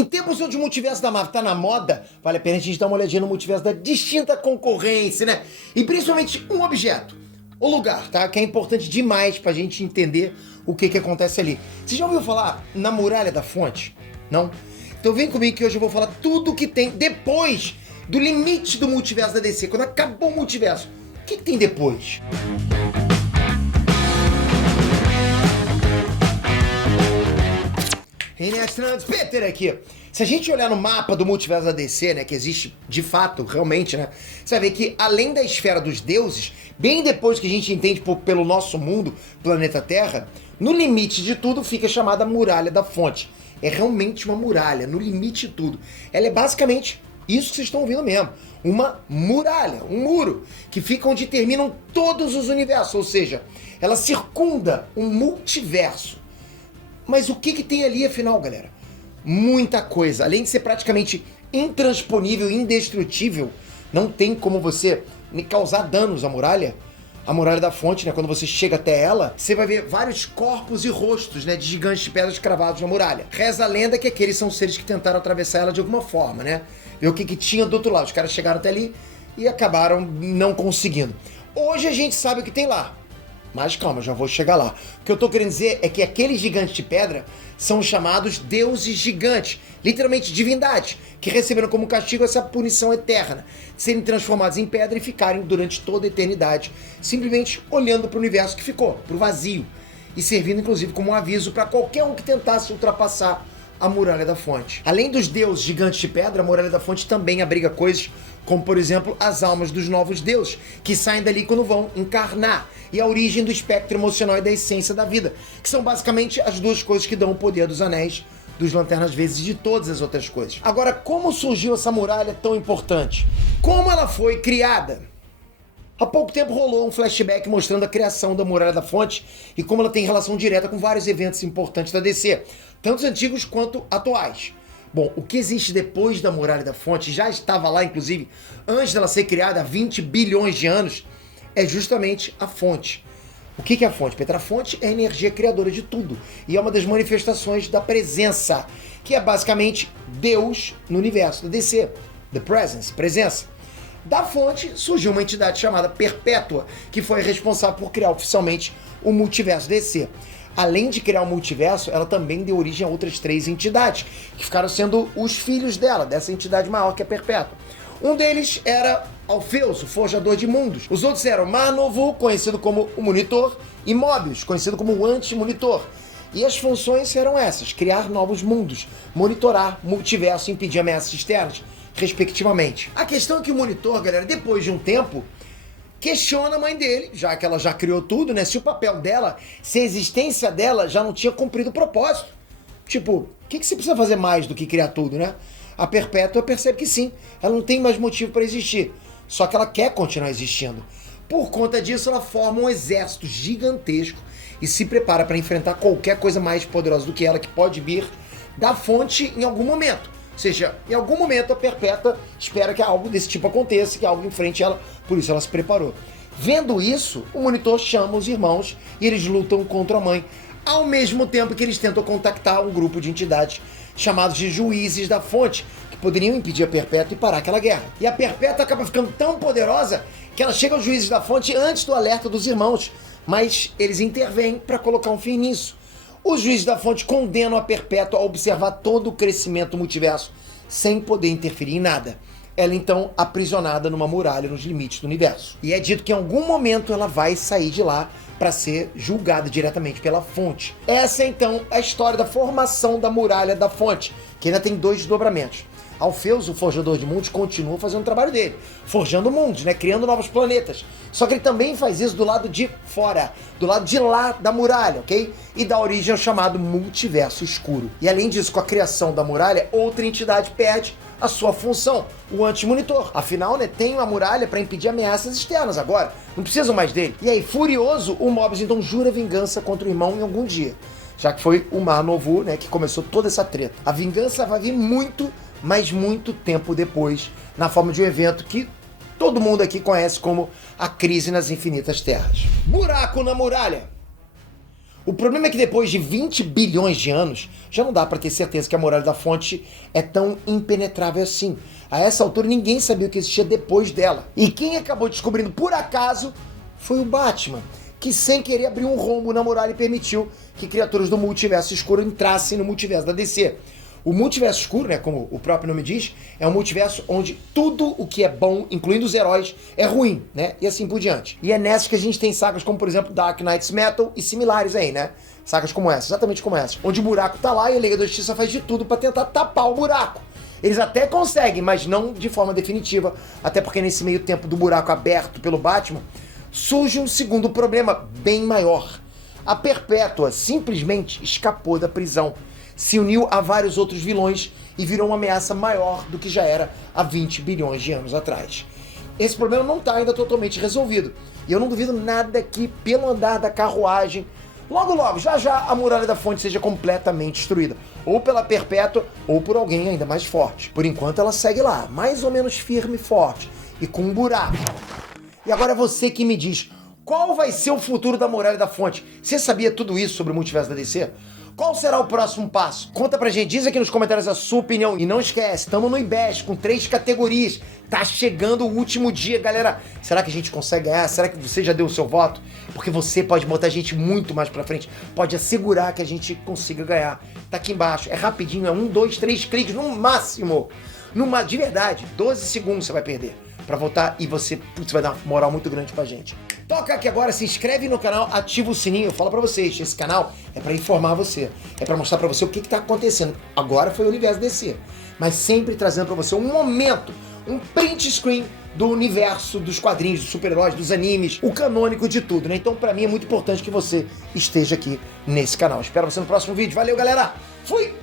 Em tempos onde o multiverso da Marvel tá na moda, vale a pena a gente dar uma olhadinha no multiverso da distinta concorrência, né? E principalmente um objeto, o lugar, tá? Que é importante demais pra gente entender o que acontece ali. Você já ouviu falar na Muralha da Fonte? Não? Então vem comigo que hoje eu vou falar tudo que tem depois do limite do multiverso da DC. Quando acabou o multiverso, o que tem depois? Inestrantes, Peter aqui. Se a gente olhar no mapa do multiverso da DC, né, que existe de fato, realmente, né, você vai ver que além da esfera dos deuses, bem depois que a gente entende pelo nosso mundo, planeta Terra, no limite de tudo fica chamada Muralha da Fonte. É realmente uma muralha, no limite de tudo. Ela é basicamente isso que vocês estão ouvindo mesmo. Uma muralha, um muro, que fica onde terminam todos os universos, ou seja, ela circunda um multiverso. Mas o que tem ali afinal, galera? Muita coisa. Além de ser praticamente intransponível, indestrutível, não tem como você causar danos à muralha. A Muralha da Fonte, né, quando você chega até ela, você vai ver vários corpos e rostos, né, de gigantes de pedras cravados na muralha. Reza a lenda que aqueles são seres que tentaram atravessar ela de alguma forma, né? Ver o que tinha do outro lado. Os caras chegaram até ali e acabaram não conseguindo. Hoje a gente sabe o que tem lá. Mas calma, já vou chegar lá. O que eu tô querendo dizer é que aqueles gigantes de pedra são chamados deuses gigantes, literalmente divindades, que receberam como castigo essa punição eterna, de serem transformados em pedra e ficarem durante toda a eternidade, simplesmente olhando para o universo que ficou, para o vazio, e servindo inclusive como um aviso para qualquer um que tentasse ultrapassar a Muralha da Fonte. Além dos deuses gigantes de pedra, a Muralha da Fonte também abriga coisas como, por exemplo, as almas dos novos deuses, que saem dali quando vão encarnar, e a origem do espectro emocional e da essência da vida, que são basicamente as duas coisas que dão o poder dos anéis, dos lanternas vezes e de todas as outras coisas. Agora, como surgiu essa muralha tão importante? Como ela foi criada? Há pouco tempo rolou um flashback mostrando a criação da Muralha da Fonte e como ela tem relação direta com vários eventos importantes da DC, tanto antigos quanto atuais. Bom, o que existe depois da Muralha da Fonte, já estava lá inclusive antes dela ser criada há 20 bilhões de anos, é justamente a fonte. O que é a fonte? Petra, a fonte é a energia criadora de tudo e é uma das manifestações da presença, que é basicamente Deus no universo da DC. The Presence, presença. Da fonte surgiu uma entidade chamada Perpétua, que foi responsável por criar oficialmente o multiverso DC. Além de criar o multiverso, ela também deu origem a outras 3 entidades, que ficaram sendo os filhos dela, dessa entidade maior que é Perpétua. Um deles era Alfeus, o forjador de mundos. Os outros eram Mar-Novu, conhecido como o Monitor, e Mobius, conhecido como o Anti-Monitor. E as funções eram essas: criar novos mundos, monitorar multiverso e impedir ameaças externas, respectivamente. A questão é que o Monitor, galera, depois de um tempo, questiona a mãe dele, já que ela já criou tudo, né? Se o papel dela, se a existência dela já não tinha cumprido o propósito. Tipo, o que você precisa fazer mais do que criar tudo, né? A Perpétua percebe que sim, ela não tem mais motivo para existir, só que ela quer continuar existindo. Por conta disso, ela forma um exército gigantesco e se prepara para enfrentar qualquer coisa mais poderosa do que ela, que pode vir da fonte em algum momento. Ou seja, em algum momento a Perpétua espera que algo desse tipo aconteça, que algo enfrente ela, por isso ela se preparou. Vendo isso, o Monitor chama os irmãos e eles lutam contra a mãe, ao mesmo tempo que eles tentam contactar um grupo de entidades chamados de Juízes da Fonte, que poderiam impedir a Perpétua e parar aquela guerra. E a Perpétua acaba ficando tão poderosa que ela chega aos Juízes da Fonte antes do alerta dos irmãos, mas eles intervêm para colocar um fim nisso. Os Juízes da Fonte condenam a Perpétua a observar todo o crescimento do multiverso, sem poder interferir em nada. Ela então aprisionada numa muralha nos limites do universo. E é dito que em algum momento ela vai sair de lá para ser julgada diretamente pela fonte. Essa é então a história da formação da Muralha da Fonte, que ainda tem 2 desdobramentos. Alfeus, o forjador de mundos, continua fazendo o trabalho dele, forjando mundos, né, criando novos planetas. Só que ele também faz isso do lado de fora, do lado de lá da muralha, ok? E dá origem ao chamado multiverso escuro. E além disso, com a criação da muralha, outra entidade perde a sua função, o Anti-Monitor. Afinal, né, tem uma muralha para impedir ameaças externas agora, não precisam mais dele. E aí, furioso, o Mobius então jura vingança contra o irmão em algum dia, já que foi o Mar-Novu, né, que começou toda essa treta. A vingança vai vir muito, mas muito tempo depois, na forma de um evento que todo mundo aqui conhece como a Crise nas Infinitas Terras. Buraco na Muralha. O problema é que depois de 20 bilhões de anos, já não dá pra ter certeza que a muralha da fonte é tão impenetrável assim. A essa altura ninguém sabia o que existia depois dela. E quem acabou descobrindo por acaso foi o Batman, que sem querer abriu um rombo na muralha e permitiu que criaturas do multiverso escuro entrassem no multiverso da DC. O multiverso escuro, né, como o próprio nome diz, é um multiverso onde tudo o que é bom, incluindo os heróis, é ruim, né? E assim por diante. E é nessas que a gente tem sagas como, por exemplo, Dark Knight's Metal e similares aí, né? Sagas como essa, exatamente como essa. Onde o buraco tá lá e a Liga da Justiça faz de tudo pra tentar tapar o buraco. Eles até conseguem, mas não de forma definitiva, até porque nesse meio tempo do buraco aberto pelo Batman, surge um segundo problema bem maior. A Perpétua simplesmente escapou da prisão, se uniu a vários outros vilões e virou uma ameaça maior do que já era há 20 bilhões de anos atrás. Esse problema não está ainda totalmente resolvido. E eu não duvido nada que, pelo andar da carruagem, logo logo, já a Muralha da Fonte seja completamente destruída. Ou pela Perpétua, ou por alguém ainda mais forte. Por enquanto ela segue lá, mais ou menos firme e forte, e com um buraco. E agora é você que me diz, qual vai ser o futuro da Muralha da Fonte? Você sabia tudo isso sobre o multiverso da DC? Qual será o próximo passo? Conta pra gente, diz aqui nos comentários a sua opinião. E não esquece, estamos no Invest com 3 categorias. Tá chegando o último dia, galera. Será que a gente consegue ganhar? Será que você já deu o seu voto? Porque você pode botar a gente muito mais pra frente. Pode assegurar que a gente consiga ganhar. Tá aqui embaixo. É rapidinho, é 1, 2, 3 cliques no máximo. De verdade, 12 segundos você vai perder pra votar e você vai dar uma moral muito grande pra gente. Toca aqui agora, se inscreve no canal, ativa o sininho. Eu falo pra vocês, esse canal é pra informar você, é pra mostrar pra você o que tá acontecendo. Agora foi o universo DC, mas sempre trazendo pra você um momento, um print screen do universo dos quadrinhos, dos super-heróis, dos animes, o canônico de tudo, né? Então pra mim é muito importante que você esteja aqui nesse canal. Espero você no próximo vídeo. Valeu, galera! Fui!